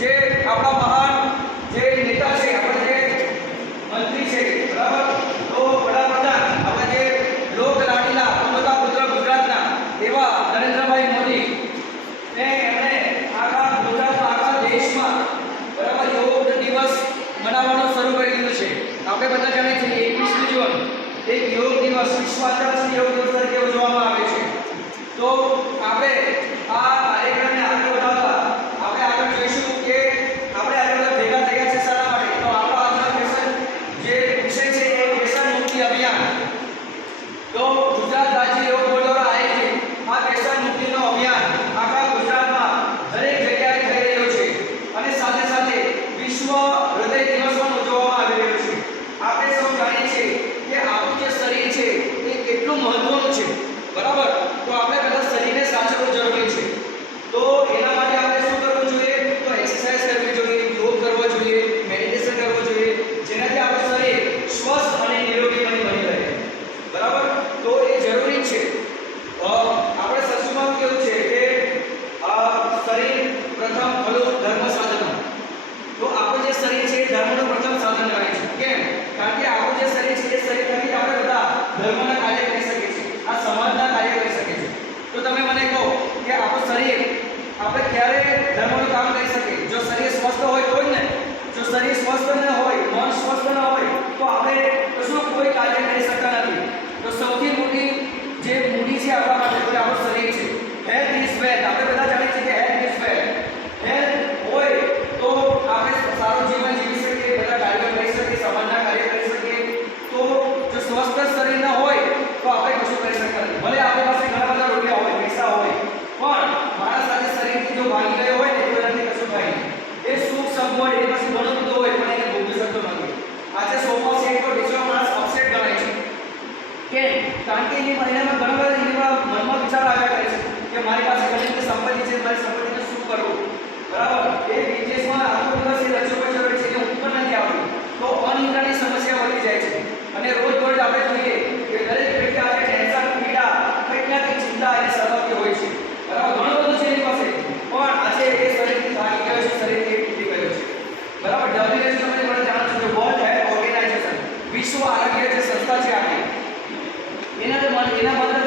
જે આપણા મહાન જે નેતા છે, આપણે જે મંત્રી છે, બરાબર? તો વડાપ્રધાન, આપણે જે લોક લાડીલા પોતા પુત્ર ગુજરાતના, એવા નરેન્દ્રભાઈ મોદી, ને એમણે આખા ગુજરાતમાં, આખા દેશમાં બરાબર યોગ દિવસ મનાવવાનું શરૂ કરી દીધો છે. આપણે બધા જાણીએ છીએ એકવીસમી જૂન એક યોગ દિવસ વિશ્વ યોગ દિવસ તરીકે ઉજવવામાં આવે છે. તો આપણે નથી પણ ઘણા બધા એવા મનમાં વિચાર આવ્યા કરે છે કે મારી પાસે ઘણી બધી સંપત્તિ છે, મારી સંપત્તિને શું કરવું? બરાબર? એ વિદેશમાં આખો દિવસ એ રજૂ કરજો પડે છે કે હું પણ નથી આવતી, તો અનિદ્રાની સમસ્યા વધી જાય છે. અને રોજ રોજ આપણે જોઈએ કે દરેક વ્યક્તિ આપણે ટેન્શન, પીડા કંઈક ના કંઈક ચિંતા અને સતાવતી હોય છે. બરાબર? ઘણું બધું છે એની પાસે. પણ આજે એ શરીરથી થાકી ગયો છે, શરીરથી તૂટી ગયો છે. બરાબર? ડબ્લ્યુએચઓ તમે જાણો છો કે વર્લ્ડ હેલ્થ ઓર્ગેનાઇઝેશન વિશ્વ આરોગ્ય જે સંસ્થા છે என்னது என்ன பார்த்தா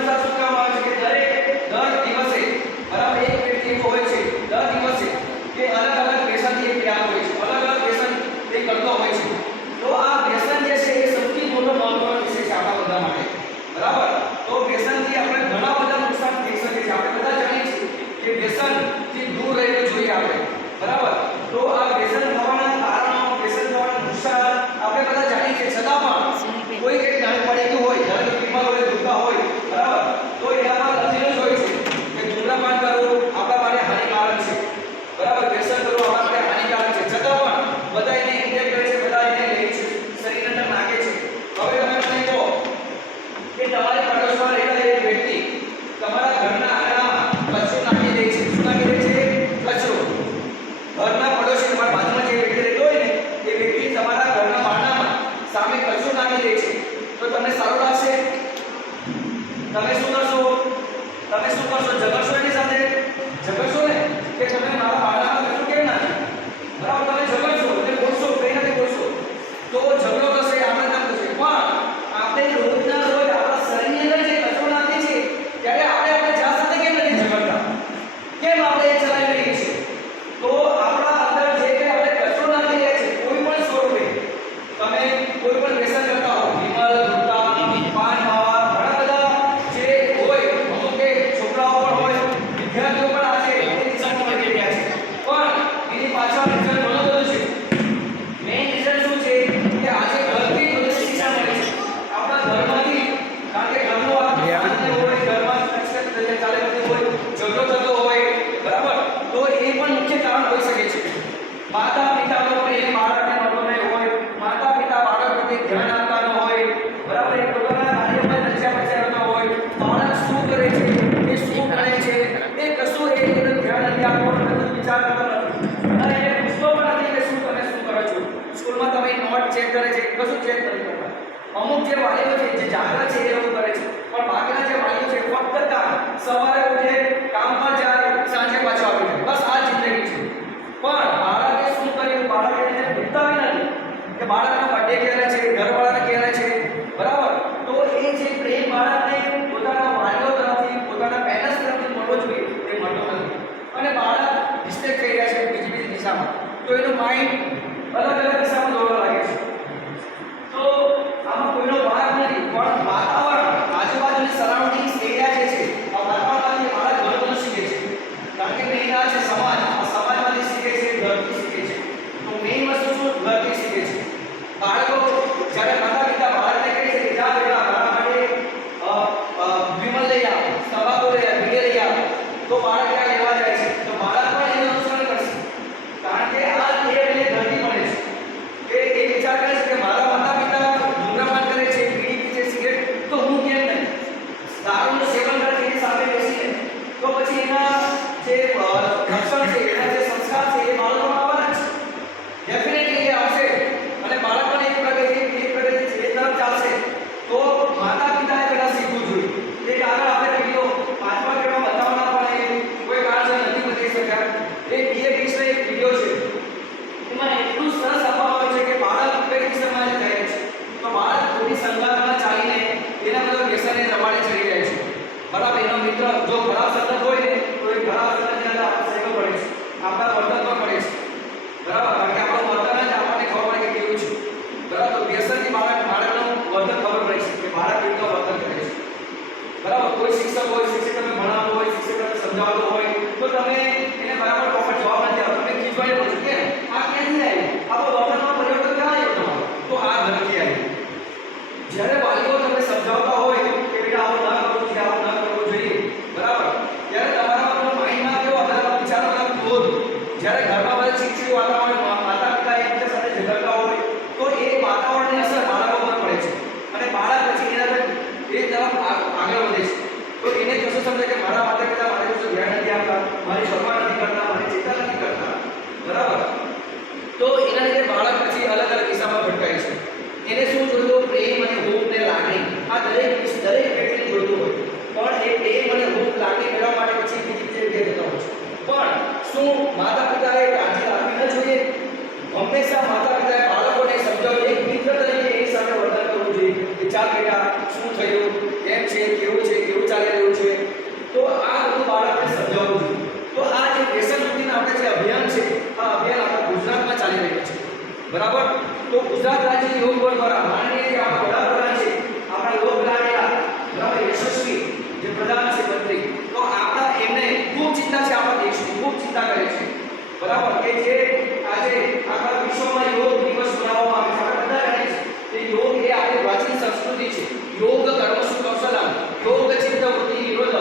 વિચાર કરતો નથી. અને એ પૂછતો પણ નથી કે શું તમે શું કરો છો. સ્કૂલમાં તમે નોટ ચેક કરે છે કશું ચેક નથી કરતા અમુક જે વાલીઓ છે, જે જાગૃત છે, એ એવું કરે છે. પણ બાકીના જે વાલીઓ છે, ફક્ત સવારે ઉઠે તો એનું માઇન્ડ અલગ અલગ દિશામાં દોડવા લાગે છે. તો આમાં કોઈનો ભાગ નથી, પણ બરાબર કે જે આજે આખા વિશ્વમાં યોગ દિવસ મનાવવામાં આવે છે. આપણે બધા જાણીએ છીએ કે યોગ એ આપણી પ્રાચીન સંસ્કૃતિ છે. યોગ કર્મસુ કૌશલમ યોગ ચિત્ત વૃત્તિ નિરોધ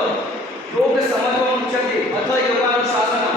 યોગ સમત્વ મુચ્યતે અથ યોગાનું શાસન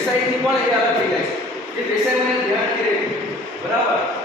રેસાઈથી પણ એ અલગ થઈ જાય છે. જે રેસાઈ મને ધ્યાન નથી બરાબર?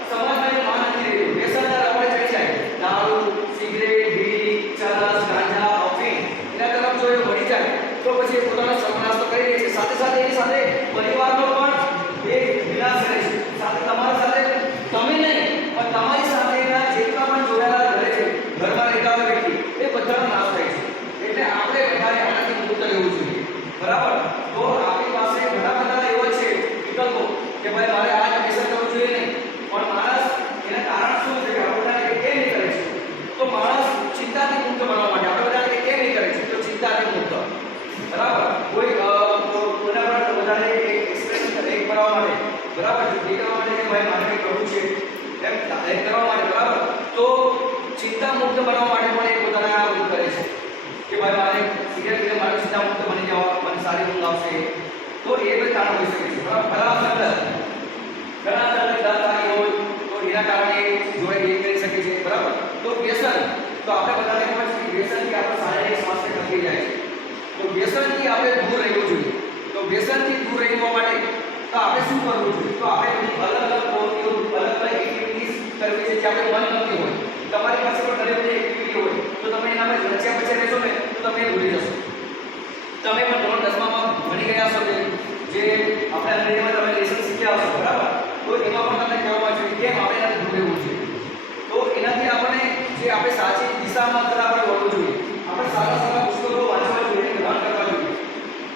પીને મારે ચિંતા મુક્ત બની જવા મને સારી ઊંઘ આવશે તો એ બે કારણ હોઈ શકે છે બરાબર ખરાબ સંગત ઘણા સંગત દાતાની હોય તો એના કારણે જોડે એ કરી શકે છે બરાબર તો વ્યસન તો આપણે બધાને ખબર છે કે વ્યસનથી આપણું શારીરિક સ્વાસ્થ્ય ખતરી જાય છે તો વ્યસનથી આપણે દૂર રહેવું જોઈએ તો વ્યસનથી દૂર રહેવા માટે તો આપણે શું કરવું જોઈએ તો આપણે બધી અલગ અલગ પ્રવૃત્તિઓ અલગ અલગ એક્ટિવિટીઝ કરવી છે જે આપણે મન ગમતી હોય તમારી પાસે પણ ઘણી બધી એક્ટિવિટી હોય તો તમે એનામાં રચ્યા પચ્યા રહેશો ને તો તમે એ ભૂલી જશો તમે પણ ધોરણ દસમામાં ભણી ગયા છો કે જે આપણે અંગ્રેજીમાં તમે લેસન શીખ્યા હશો, બરાબર? તો એમાં પણ તમને કહેવામાં આવ્યું છે કે કેમ આપણે એનાથી દૂર રહેવું જોઈએ તો એનાથી આપણે જે આપણે સાચી દિશામાં તરફ આપણે વળવું જોઈએ, આપણે સારા સારા પુસ્તકો વાંચવા જોઈએ ગ્રહણ કરવા જોઈએ.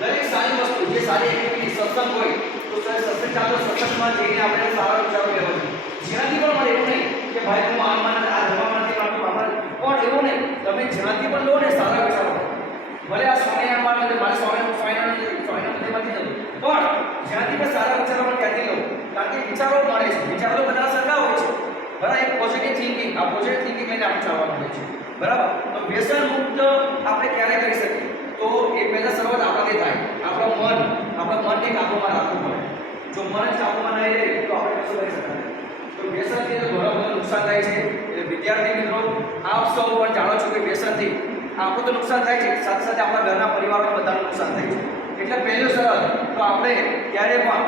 દરેક સારી વસ્તુ, જે સારી એક્ટિવિટી સત્સંગ હોય, તો સર, સત્સંગ ચાલો, સત્સંગમાં જઈને આપણે સારા વિચારો લેવા જોઈએ. જ્યાંથી પણ મળે એવું નહીં કે ભાઈ, હું આ માન આ ધર્મ નથી માનતો આમાં પણ એવું નહીં, તમે જ્યાંથી પણ લો ને સારા વિચારો. ભલે આ સ્વામિનારાયણ માટે મારે સ્વામિનારાયણ ફાઇનલ ફાઇનલ નથી જવું પણ જ્યાંથી મેં સારા વિચારો પણ ત્યાંથી લઉં, કારણ કે વિચારો મળે છે. વિચારો બધા સરખા હોય છે. બરાબર, એક પોઝિટિવ થિંકિંગ આ પોઝિટિવ થિંકિંગ લઈને આપણે ચાલવાનું હોય છે. બરાબર? તો વ્યસન મુક્ત આપણે ક્યારે કરી શકીએ? તો એ પહેલા શરૂઆત આપણાથી થાય. આપણું મન, આપણા મનને કાબૂમાં રાખવું પડે. જો મન કાબૂમાં નહીં રહે, તો આપણે કશું કરી શકતા તો વ્યસનથી તો ઘણો નુકસાન થાય છે. એટલે વિદ્યાર્થી મિત્રો, આપ સૌ પણ જાણો છો કે વ્યસનથી આપણું તો નુકસાન થાય છે. સાથે સાથે આપણા ઘરના પરિવારનું બધાનું નુકસાન થાય છે. એટલે પહેલું સરળ તો આપણે ક્યારે પણ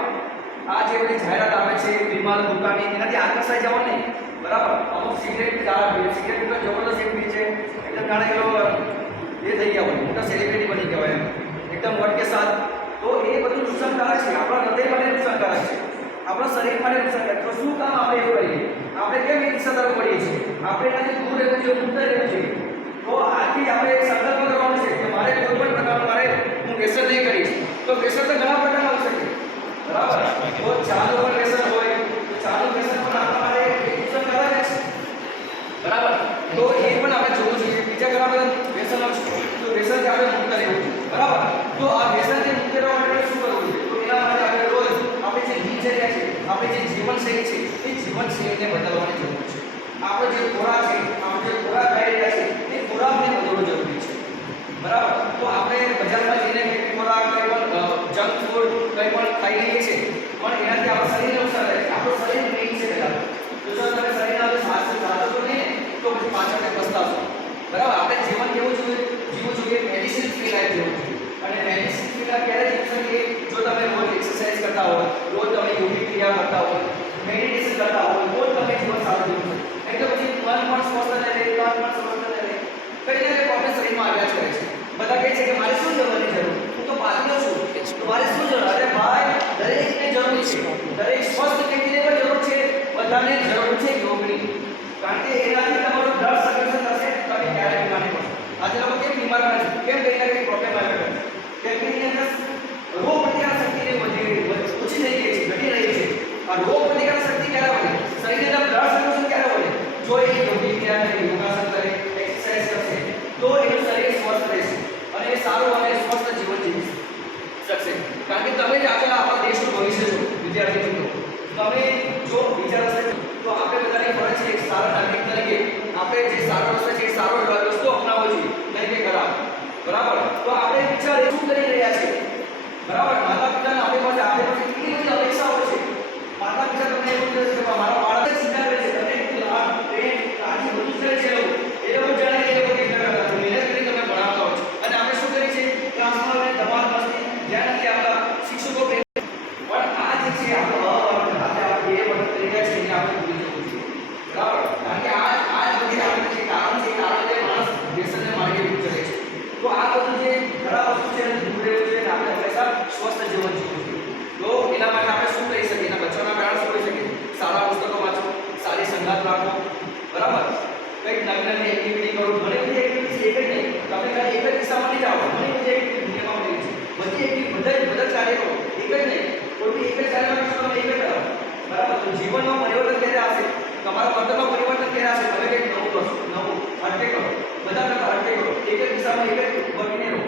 આ જે બધી જાહેરાત આવે છે બીમાર દુકાની, એનાથી આકર્ષાઈ જવાનું નહીં. બરાબર? અમુક સિગરેટ સિગરેટ તો જબરદસ્ત એક છે. એકદમ ઘણા કે એ થઈ ગયા હોય. મોટા સેલિબ્રિટી બની ગયા હોય એકદમ વટ કે સાથ. તો એ બધું નુકસાનકારક છે. આપણા હૃદય માટે નુકસાનકારક છે. આપણા શરીર માટે નુકસાનકારક. તો શું કામ આપણે એવું કરીએ? આપણે કેમ એ દિશા પડીએ છીએ? આપણે એનાથી દૂર રહેવું જોઈએ, મુક્ત રહેવું જોઈએ. તો આથી આપણે એક સંકલ્પ કરવાનો છે કે મારે કોઈ પણ પ્રકારનું મારે હું વ્યસન નહીં કરીશ. તો વ્યસન તો ઘણા પ્રકારના હોઈ શકે. બરાબર? તો ચાલુ પર વ્યસન હોય, તો ચાલુ વ્યસન પણ આપણા માટે નુકસાનકારક છે. બરાબર? તો એ પણ આપણે જોવું જોઈએ. બીજા ઘણા બધા વ્યસનો છે. તો વ્યસનથી આપણે મુક્ત રહેવું બરાબર? તો આ વ્યસનથી મુક્ત રહેવા માટે શું કરવું જોઈએ? તો એના માટે આપણે રોજ આપણે જે દિનચર્યા છે, આપણે જે જીવનશૈલી છે, એ જીવનશૈલીને બદલવાની જરૂર છે. આપણો જે ખોરાક છે આપણે જે ખોરાક ખાઈ રહ્યા છે એ ખોરાકને બદલવો જરૂરી છે બરાબર તો આપણે બજારમાં જઈને કંઈ ખોરાક કંઈ પણ જંક ફૂડ ખાઈ લઈએ છીએ. પણ એનાથી આપણા શરીરને નુકસાન થાય છે. શરીર નહીં છે પહેલાં તો જો તમે શરીરના અંદર સાચું સાચો નહીં ને તો પછી પાછળ કંઈ પસ્તાશો બરાબર આપણે જીવન કેવું જોઈએ જીવવું જોઈએ મેડિસિન ફ્રી લાઈફ જીવવું જોઈએ અને મેડિસિન ફ્રી લાઈફ ક્યારે જીવી શકીએ જો તમે રોજ એક્સરસાઇઝ કરતા હો રોજ તમે યોગી ક્રિયા કરતા હો મેડિટેશન કરતા હો તો જ તમે જીવન સારું જીવશો નહીં તો પછી મન પણ સ્વસ્થ ન રહે તન પણ સ્વસ્થ ન રહે કઈ ને કંઈ પ્રોબ્લેમ શરીરમાં આવ્યા જ કરે છે બધા કહે છે કે મારે શું જવાની જરૂર હું તો પાછળ છું તો મારે શું જરૂર અરે ભાઈ દરેકને જરૂર છે. દરેક સ્વસ્થ વ્યક્તિને પણ જરૂર છે, બધાને જરૂર છે યોગની. કારણ કે એનાથી તમારું બ્લડ સર્ક્યુલેશન થશે તમે ક્યારે બીમાર નહીં પડશો આજે લોકો કેમ બીમાર પડે છે કેમ કંઈ ના કંઈ પ્રોબ્લેમ આવ્યા કરે છે કેમ કે એની અંદર રોગ પ્રતિકાર શક્તિને વધી ઓછી થઈ ગઈ છે ઘટી રહી છે આ રોગ પ્રતિકાર શક્તિ ક્યારે વધે શરીરની અંદર બ્લડ સર્ક્યુલેશન ક્યારે વધે જો એ યોગી ક્રિયા કરે યોગાસન કરે એક્સરસાઇઝ કરશે તો એનું શરીર સ્વસ્થ રહેશે અને એ સારું અને સ્વસ્થ જીવન જીવી શકશે કારણ કે તમે જ આગળ આપણા દેશનું ભવિષ્ય છો વિદ્યાર્થી મિત્રો તમે જો વિચાર હશે તો આપણે બધાને ફરજ છે એક સારા નાગરિક તરીકે આપણે જે સારો રસ્તો છે એ સારો રસ્તો અપનાવવો જોઈએ નહીં કે ખરાબ બરાબર તો આપણે વિચાર એ શું કરી રહ્યા છે. બરાબર? માતા પિતાને આપણી પાસે આપણી પાસે કેટલી બધી અપેક્ષાઓ છે? માતા પિતા તમને એવું કહે છે કે મારા બાળક જ ચિંતા કરે છે તમને એટલું લાભ પ્રેમ કાળજી બધું જ કરે છે એ લોકો એ લોકો જાણે કે એ લોકો કેટલા કરતા છે. મહેનત કરી તમે ભણાવતા હો છો અને આપણે શું કરીએ છીએ ક્લાસમાં ધમાલ મસ્તી ધ્યાન નથી આપતા શિક્ષકો પ્રેમ પણ આ જે છે આપણો કોઈ બી એક જ કાર્યમાં કરશો તમે એક જ કરો બરાબર તો જીવનમાં પરિવર્તન ક્યારે આવશે તમારા વર્તનમાં પરિવર્તન ક્યારે આવશે તમે કંઈક નવું કરશો નવું હટકે કરો બધા કરતા હટકે કરો એક જ દિશામાં એક જ બનીને રહો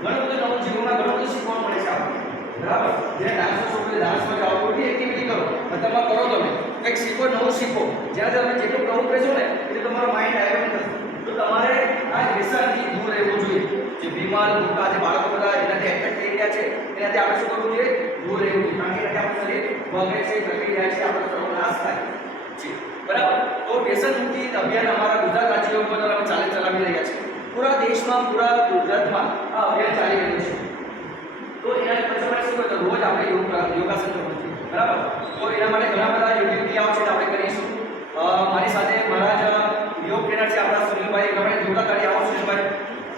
ઘણું બધું નવું જીવનમાં ઘણું બધું શીખવાનું મળે છે આપણને બરાબર? જે ડાન્સનો શોખ છે ડાન્સમાં જાઓ, કોઈ બી એક્ટિવિટી કરો બધામાં કરો તમે. કંઈક શીખો, નવું શીખો. જ્યારે તમે જેટલું કહું કહેશો ને, એટલે તમારો માઇન્ડ ડાયવર્ટ થશે. તો તમારે આ વ્યસનથી દૂર રહેવું જોઈએ. જે બીમાર, મોટા, જે બાળકો બધા એનાથી એફેક્ટ થઈ રહ્યા છે, એનાથી આપણે શું કરવું જોઈએ? દૂર રહેવું જોઈએ. કારણ કે એનાથી આપણું શરીર બગડે છે ઘટી જાય છે, આપણો સર્વનાશ થાય. છે બરાબર? તો વ્યસન મુક્તિ અભિયાન અમારા ગુજરાત રાજ્ય ઉપર અમે ચાલે ચલાવી રહ્યા છીએ. પૂરા દેશમાં, પૂરા ગુજરાતમાં આ અભિયાન ચાલી રહ્યું છે. તો એના માટે શું કરવું રોજ આપણે યોગ યોગાસન કરવું બરાબર? તો એના માટે ઘણા બધા યોગ્ય ક્રિયાઓ છે આપણે કરીશું. મારી સાથે મારા જ યોગ ટ્રેનર છે આપણા સુનિલભાઈ. ગમે યોગા કરી આવો સુનિલભાઈ.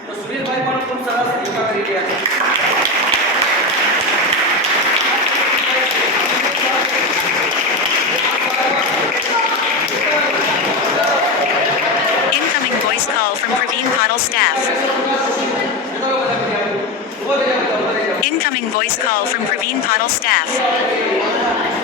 તો સુનિલભાઈ પણ ખૂબ સરસ યોગા કરી રહ્યા છે. Incoming voice call from Praveen Patil staff. Incoming voice call from Praveen Patil staff.